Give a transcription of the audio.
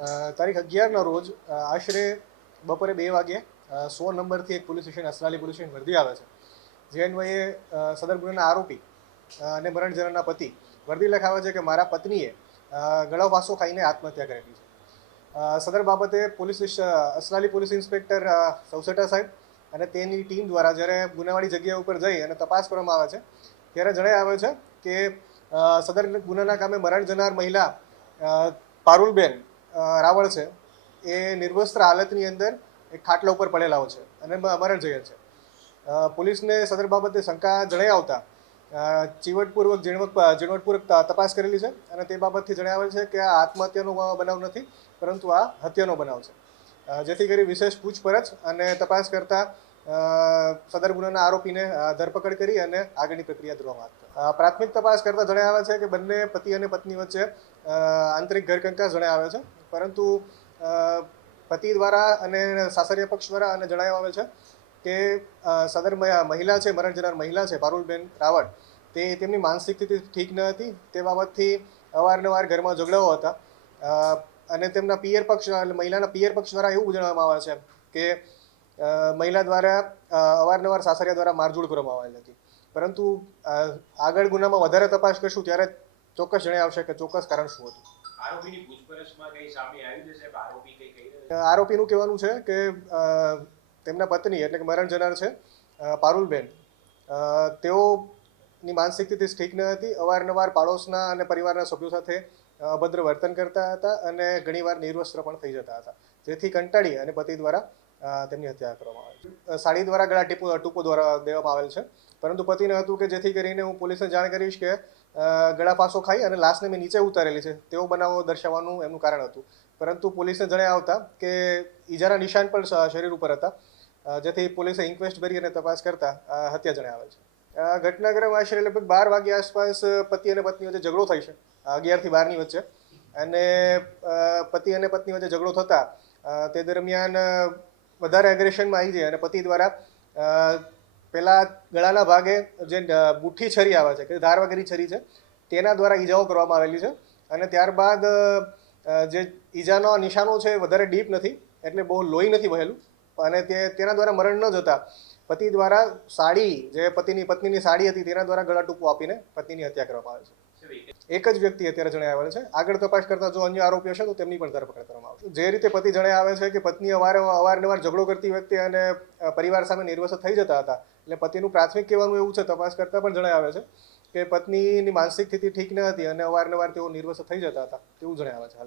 તારીખ 11ના રોજ આશરે બપોરે 2 વાગ્યે 100 નંબરથી એક પોલીસ સ્ટેશન અસરાલી પોલીસ સ્ટેશન વર્દી આવે છે. જે અન્વયે સદર ગુનાના આરોપી અને મરણ જનારના પતિ વર્દી લખાવે છે કે મારા પત્નીએ ગળો ફાંસો ખાઈને આત્મહત્યા કરેલી છે. સદર બાબતે અસરાલી પોલીસ ઇન્સ્પેક્ટર સૌસેટા સાહેબ અને તેની ટીમ દ્વારા જ્યારે ગુનાવાળી જગ્યા ઉપર જઈ અને તપાસ કરવામાં આવે છે ત્યારે જણાઈ આવે છે કે સદર ગુનાના કામે મરણ જનાર મહિલા પારુલબેન રાવળ છે એ નિર્વસ્ત્ર હાલતની અંદર એક ખાટલા ઉપર પડેલા છે અને મરણ જયેલ છે. પોલીસને સદર બાબતે શંકા જણાઈ આવતા ઝીણવટપૂર્વક તપાસ કરેલી છે અને તે બાબતથી જણાવેલ છે કે આ આત્મહત્યાનો બનાવ નથી, પરંતુ આ હત્યાનો બનાવ છે. જેથી કરી વિશેષ પૂછપરછ અને તપાસ કરતા સદર ગુનાના આરોપીને ધરપકડ કરી અને આગળની પ્રક્રિયા કરવામાં આવી. પ્રાથમિક તપાસ કરતા જણાવે છે કે બંને પતિ અને પત્ની વચ્ચે આંતરિક ઘરકંકાસ જણાવે છે, પરંતુ પતિ દ્વારા અને સાસરિયા પક્ષ દ્વારા અને જણાવવામાં આવે છે કે સદર મહિલા છે, મરણ જનાર મહિલા છે પારુલબેન રાવળ, તેમની માનસિક સ્થિતિ ઠીક ન હતી. તે બાબતથી અવારનવાર ઘરમાં ઝઘડાઓ હતા અને તેમના મહિલાના પિયર પક્ષ દ્વારા એવું જણાવવામાં આવે છે કે મહિલા દ્વારા અવારનવાર સાસરિયા દ્વારા મારઝૂડ કરવામાં આવેલી હતી. પરંતુ આગળ ગુનામાં વધારે તપાસ કરશું ત્યારે ચોક્કસ જણાઈ આવશે કે ચોક્કસ કારણ શું હતું. આરોપીનું કહેવાનું છે કે તેમના પત્ની એટલે કે મરણ જનાર છે પારુલબેન, તેઓની માનસિક સ્થિતિ ઠીક ન હતી. અવારનવાર પાડોશના અને પરિવારના સભ્યો સાથે અભદ્ર વર્તન કરતા હતા અને ઘણીવાર નિર્વસ્ત્ર પણ થઈ જતા હતા. જેથી કંટાળી અને પતિ દ્વારા તેમની હત્યા કરવામાં આવી. સાડી દ્વારા ગળા ટૂંપો દ્વારા દેવામાં આવેલ છે, પરંતુ પતિને હતું કે જેથી કરીને હું પોલીસને જાણ કરીશ કે ગળા ફાંસો ખાઈ અને લાશને મેં નીચે ઉતારેલી છે, તેવો બનાવો દર્શાવવાનું એમનું કારણ હતું. પરંતુ પોલીસને જણાઈ આવતા કે ઈજાના નિશાન પણ શરીર ઉપર હતા, જેથી પોલીસે ઇન્ક્વેસ્ટ કરી અને તપાસ કરતા હત્યા જણાઈ આવે છે. ઘટનાક્રમ આશરે લગભગ 12 વાગ્યા આસપાસ પતિ અને પત્ની વચ્ચે ઝઘડો થાય છે, 11 થી 12ની વચ્ચે. અને પતિ અને પત્ની વચ્ચે ઝઘડો થતા તે દરમિયાન વધારે એગ્રેશનમાં આવી જાય અને પતિ દ્વારા પેલા ગળાના ભાગે જે બુઠ્ઠી છરી આવે છે કે ધાર વગેરે છરી છે તેના દ્વારા ઈજાઓ કરવામાં આવેલી છે. અને ત્યારબાદ જે ઈજાનો નિશાનો છે વધારે ડીપ નથી, એટલે બહુ લોહી નથી વહેલું, અને તેના દ્વારા મરણ ન જતા પતિ દ્વારા પત્નીની સાડી હતી તેના દ્વારા ગળા ટૂંપો આપીને પત્નીની હત્યા કરવામાં આવે છે. એક જ વ્યક્તિ અત્યારે જણાઈ આવે છે. આગળ તપાસ કરતા જો અન્ય આરોપી હશે તો તેમની પણ ધરપકડ કરવામાં આવશે. જે રીતે પતિ જણાઈ આવે છે કે પત્ની અવારનવાર ઝઘડો કરતી વખતે અને પરિવાર સામે નિર્વસ્ત્ર થઈ જતા હતા, એટલે પતિનું પ્રાથમિક કહેવાનું એવું છે, તપાસ કરતા પણ જણાઈ આવે છે કે પત્નીની માનસિક સ્થિતિ ઠીક ન હતી અને અવારનવાર તેઓ નિર્વસ્ત્ર થઈ જતા હતા તેવું જણાઈ આવે છે.